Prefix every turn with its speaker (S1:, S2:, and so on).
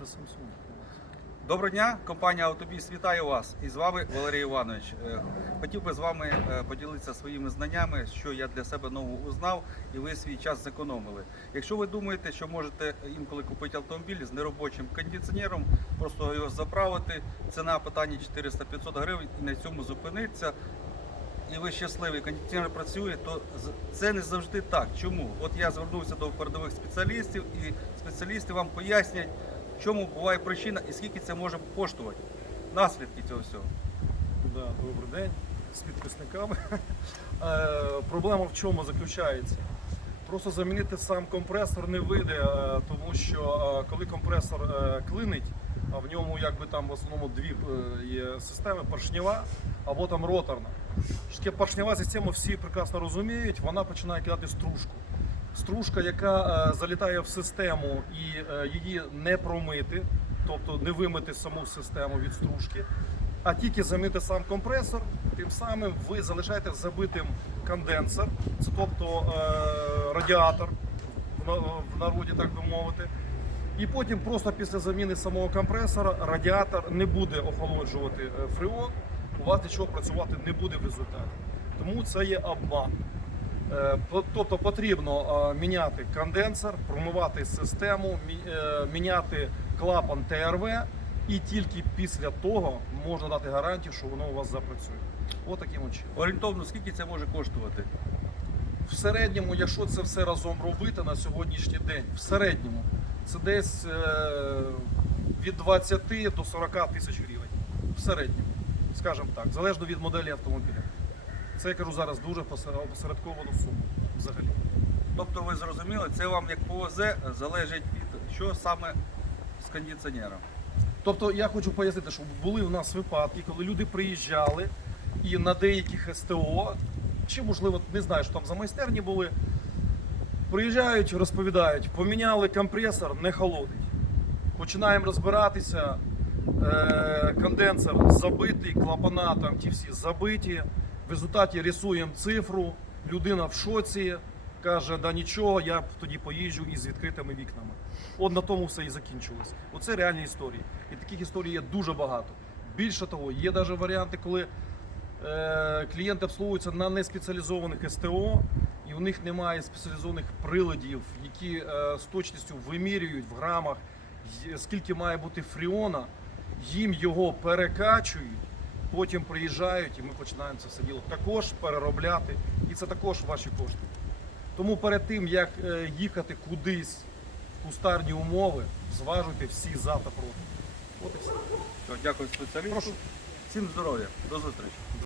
S1: це Samsung.
S2: Доброго дня, компанія Автобіс вітаю вас. І з вами Валерій Іванович. Е, Хотів би з вами е, поділитися своїми знаннями, що я для себе нового узнав, і ви свій час зекономили. Якщо ви думаєте, що можете інколи купити автомобіль з неробочим кондиціонером, просто його заправити, ціна питання 400-500 гривень і на цьому зупиниться. І ви щасливі, кондиціонер працює, то це не завжди так. Чому? От я звернувся до передових спеціалістів, і спеціалісти вам пояснять, в чому буває причина і скільки це може коштувати. Наслідки цього всього.
S1: Да, добрий день з підписниками. Е, Проблема в чому заключається? Просто замінити сам компресор не вийде, е, тому що е, коли компресор клинить, а в ньому якби там в основному дві є системи поршнева або там роторна. Поршнева система всі прекрасно розуміють, вона починає кидати стружку. Стружка, яка е, залітає в систему і е, її не промити, тобто не вимити саму систему від стружки, а тільки замити сам компресор, тим самим ви залишаєте забитим конденсор, це тобто е, радіатор в народі, так би мовити. І потім просто після заміни самого компресора радіатор не буде охолоджувати фреон, у вас нічого працювати не буде в результаті. Тому це є обман. Е, Тобто потрібно е, міняти конденсор, промивати систему, е, міняти клапан ТРВ, і тільки після того можна дати гарантію, що воно у вас запрацює. Ось таким от чином.
S2: Орієнтовно, скільки це може коштувати?
S1: В середньому, якщо це все разом робити на сьогоднішній день, в середньому це десь від 20 до 40 тисяч гривень. В середньому, скажімо так, залежно від моделі автомобіля. Це я кажу зараз дуже посер- опосередковану суму взагалі.
S2: Тобто ви зрозуміли, це вам як повезе, залежить від що саме з кондиціонером.
S1: Тобто я хочу пояснити, що були у нас випадки, коли люди приїжджали і на деяких СТО, чи можливо не знаю, що там за майстерні були. Приїжджають, розповідають, поміняли компресор, не холодить. Починаємо розбиратися. Е, конденсор забитий, клапана там ті всі забиті. В результаті рисуємо цифру. Людина в шоці, каже, да нічого, я тоді поїжджу із відкритими вікнами. От на тому все і закінчилось. Оце реальні історії. І таких історій є дуже багато. Більше того, є навіть варіанти, коли е, клієнти обслуговуються на неспеціалізованих СТО, і у них немає спеціалізованих приладів, які е, з точністю вимірюють в грамах, скільки має бути фріона, їм його перекачують, потім приїжджають і ми починаємо це все діло також переробляти. І це також ваші кошти. Тому перед тим, як е, їхати кудись в кустарні умови, зважуйте всі за та проти. От і все.
S2: Все, дякую спеціалісту.
S1: Прошу.
S2: Всім здоров'я, до зустрічі.